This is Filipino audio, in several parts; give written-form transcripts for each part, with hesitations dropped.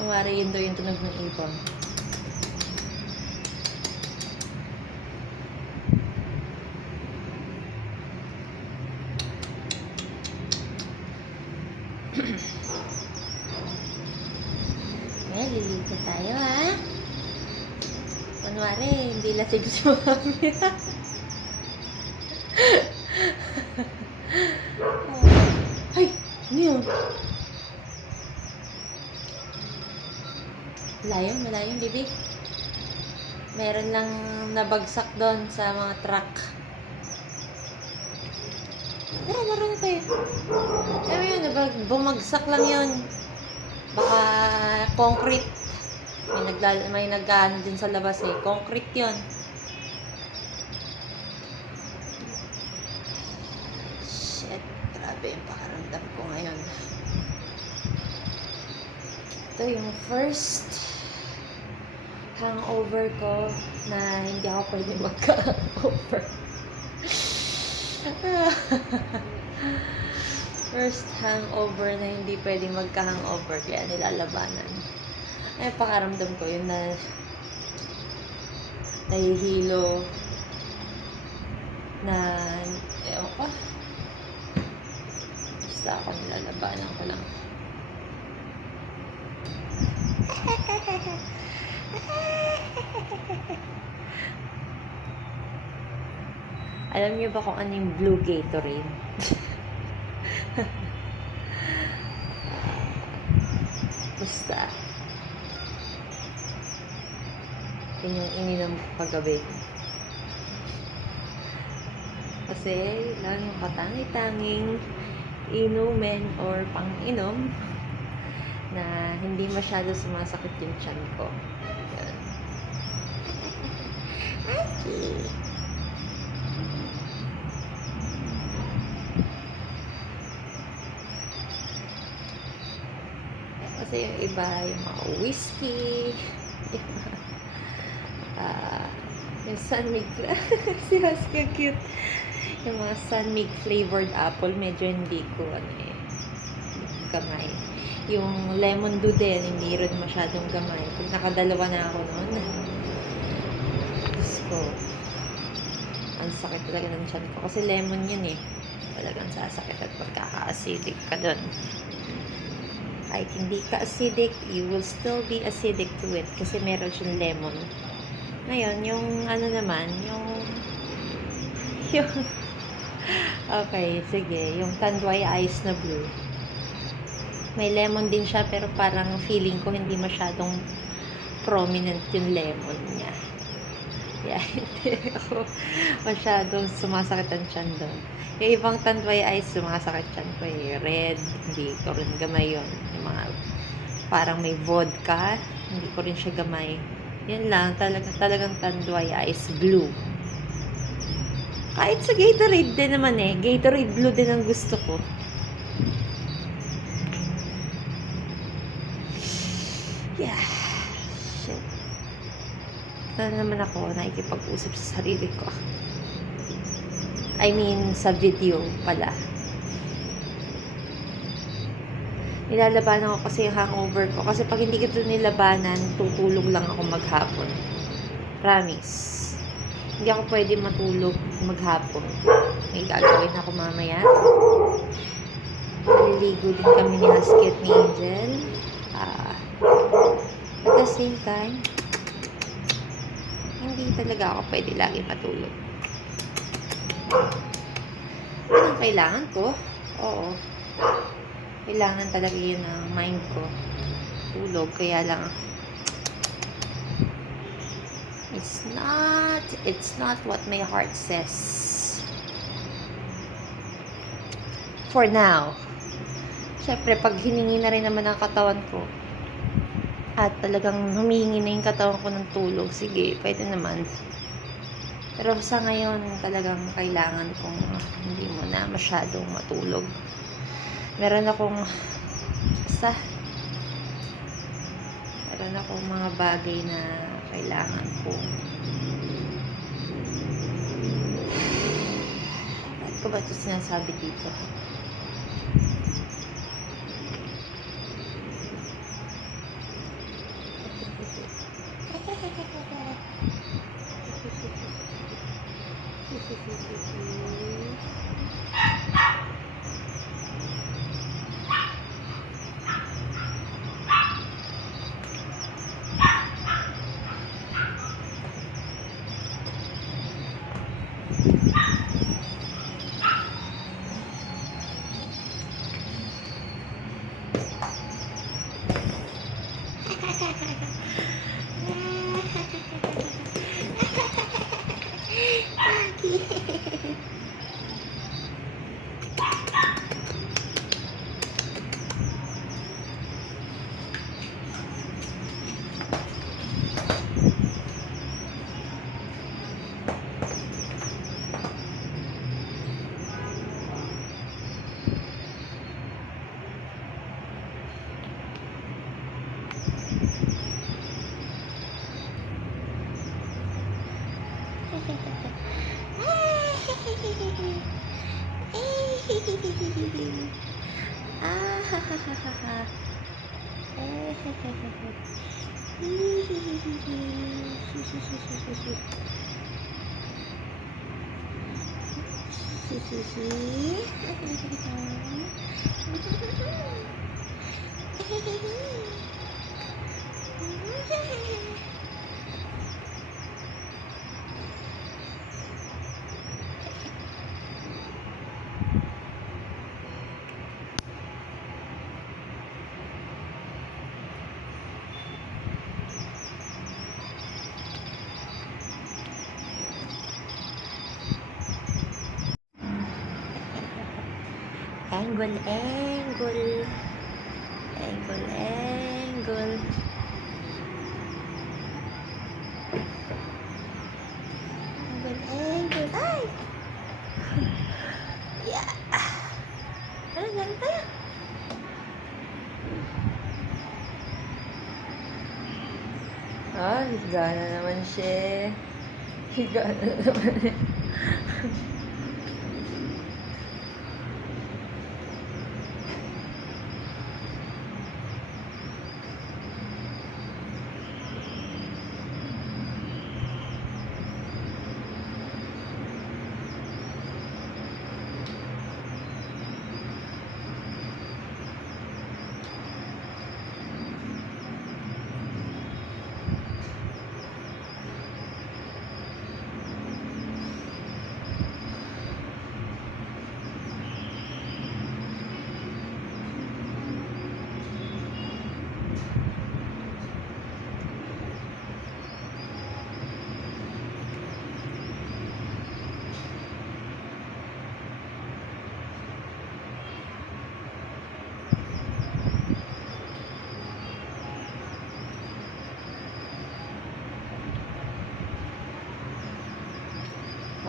Kumari yun daw yung tunog ng ibon. Ngayon, liligo tayo ha. Kunwari, hindi lasig si mami. Ay! Ano yun? Malayo, baby. Meron lang nabagsak doon sa mga truck. Tara, laro na tayo. Ewan yun, bumagsak lang yun. Baka concrete. May nag-ano din sa labas eh. Concrete yun. Shit, grabe yung pakaramdam ko ngayon. Ito yung first hangover ko na hindi ako pwede magka-hangover. First hangover na hindi pwede magka-hangover, kaya nilalabanan. Ay, pakaramdam ko yun na nahihilo na ewan ko. Basta ako nilalabanan ko lang. Alam niyo ba kung ano yung blue Gatorade? Basta yun yung ininom paggabi. Kasi lang yung katangi-tanging inumin or pang-inom na hindi masyado sumasakit yung tiyan ko. Yan. Okay. Kasi yung iba, yung mga whiskey, yung sunmig, si Haska cute. Yung mga sunmig flavored apple, medyo hindi ko, gamay. Yung lemon dew din, hindi rin masyadong gamay. Pag nakadalawa na ako noon, Diyos ko, ang sakit talaga ng tiyan ko. Kasi lemon yun eh. Talagang sasakit at pagkaka-acidic ka doon. Kahit hindi ka acidic, you will still be acidic to it kasi meron siyang lemon. Ngayon, yung ano naman, yung okay, sige, yung Tanduay Ice na blue. May lemon din siya pero parang feeling ko hindi masyadong prominent yung lemon niya. Yeah, hindi ako masyadong sumasakit ang tiyan doon. Yung ibang Tanduay Ice, sumasakit tiyan ko eh. Red, hindi ko rin gamay yun. Yung mga parang may vodka, hindi ko rin siya gamay. Yan lang, talagang Tanduay Ice blue. Kahit sa Gatorade din naman eh. Gatorade blue din ang gusto ko. Yeah. Shit. Naman ako nakikipag-usap sa sarili ko. I mean, sa video pala. Nilalabanan ko kasi yung hangover ko. Kasi pag hindi ko ito nilabanan, tutulog lang ako maghapon. Promise. Hindi ako pwede matulog maghapon. May gagawin ako mamaya. Naliligo din kami ni Husky at ni Angel. At the same time, hindi talaga ako pwede lagi matulog. Anong kailangan ko? Oo. Kailangan talaga yun ang mind ko. Tulog. Kaya lang it's not what my heart says. For now. Siyempre, pag hiningi na rin naman ang katawan ko at talagang humihingi na yung katawan ko ng tulog, sige, pwede naman. Pero sa ngayon, talagang kailangan kong hindi mo na masyadong matulog. Meron akong mga bagay na kailangan kong bakit ko ba ito sinasabi dito? Angle, angle. Angle, angle. Angle, angle. Ay! Yeah. Ano, laro tayo? Ah, higa na naman siya. Higa na naman.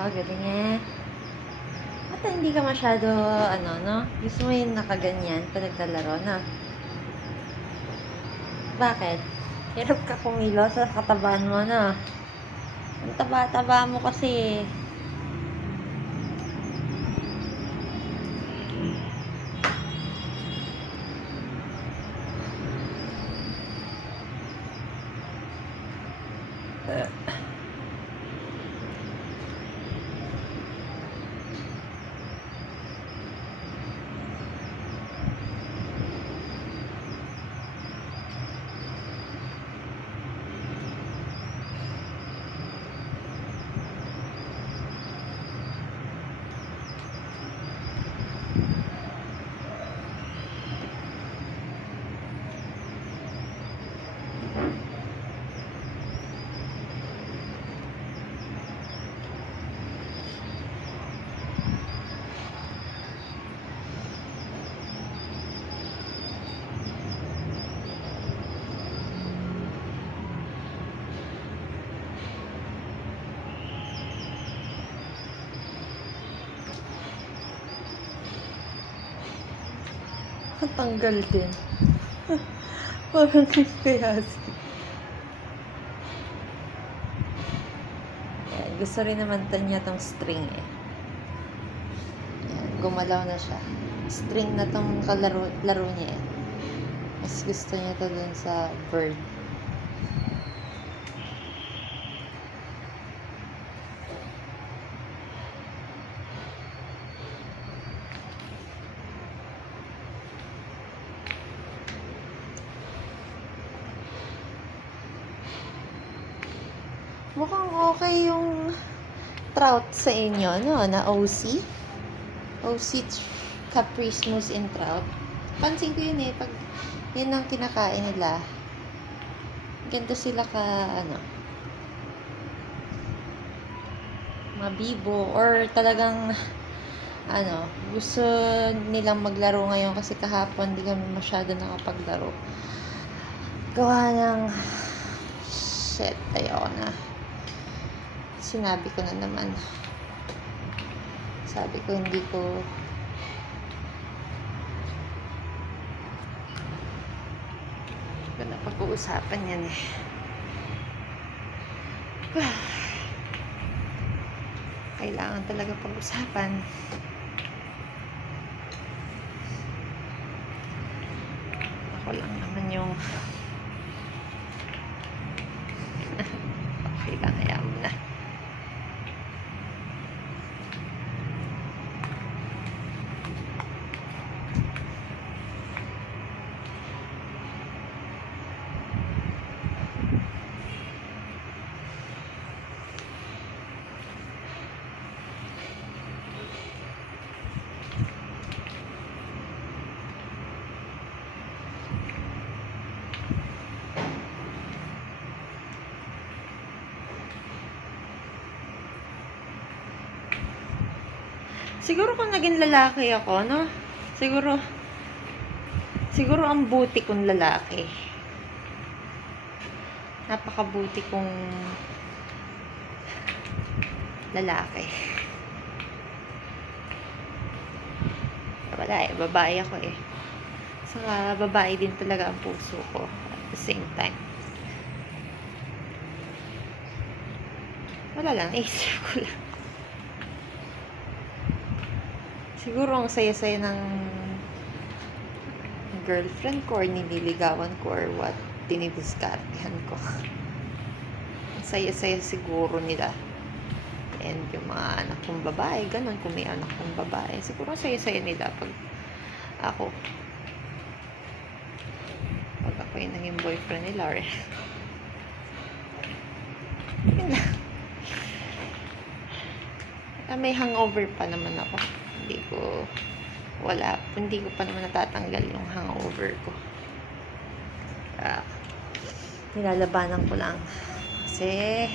Oh, galing eh. At hindi ka masyado, no? Gusto mo yung nakaganyan pag naglalaro, no? Bakit? Hirap ka kumilos sa katabaan mo, no? Ang taba-taba mo kasi. Ang tanggal din. Parang kayasi. Yan, gusto rin naman niya tong string eh. Yan, gumalaw na siya. String na tong laro niya eh. Mas gusto niya to dun sa bird. Mukhang okay yung trout sa inyo, no? Na OC. OC Caprice Mousse and Trout. Pansin ko yun eh, pag yun ang kinakain nila. Ganito sila ka, mabibo or talagang gusto nilang maglaro ngayon kasi kahapon di kami masyado nakapaglaro. Gawa ng shit, ayoko na. Sinabi ko na naman. Sabi ko hindi ko na pag-uusapan yan eh. Kailangan talaga pag-usapan. Ako lang naman yung okay lang, hayaan mo na. Siguro kung naging lalaki ako, no? Siguro ang buti kong lalaki. Napakabuti kong lalaki. Wala eh, babae ako eh. Saka babae din talaga ang puso ko at the same time. Wala lang, naisip ko lang. Siguro ang saya-saya ng girlfriend ko or nililigawan ko or what, dinidiskartehan ko. Ang saya-saya siguro nila. And yung mga anak kong babae, ganun, kung may anak kong babae, siguro ang saya-saya nila pag ako yung naging boyfriend nila or yun lang. May hangover pa naman ako. Hindi ko pa naman natatanggal yung hangover ko. Nilalabanan ko lang. Kasi,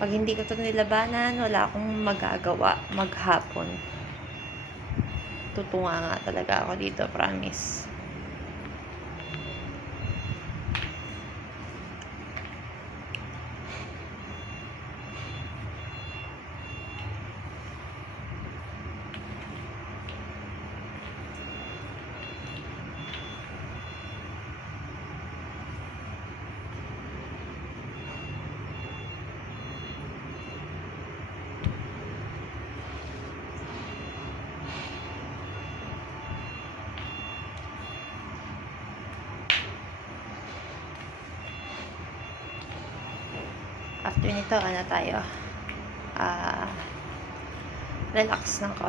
pag hindi ko ito nilabanan, wala akong magagawa maghapon. Tutunga nga talaga ako dito, promise. After nito, tayo? Relax ng konti.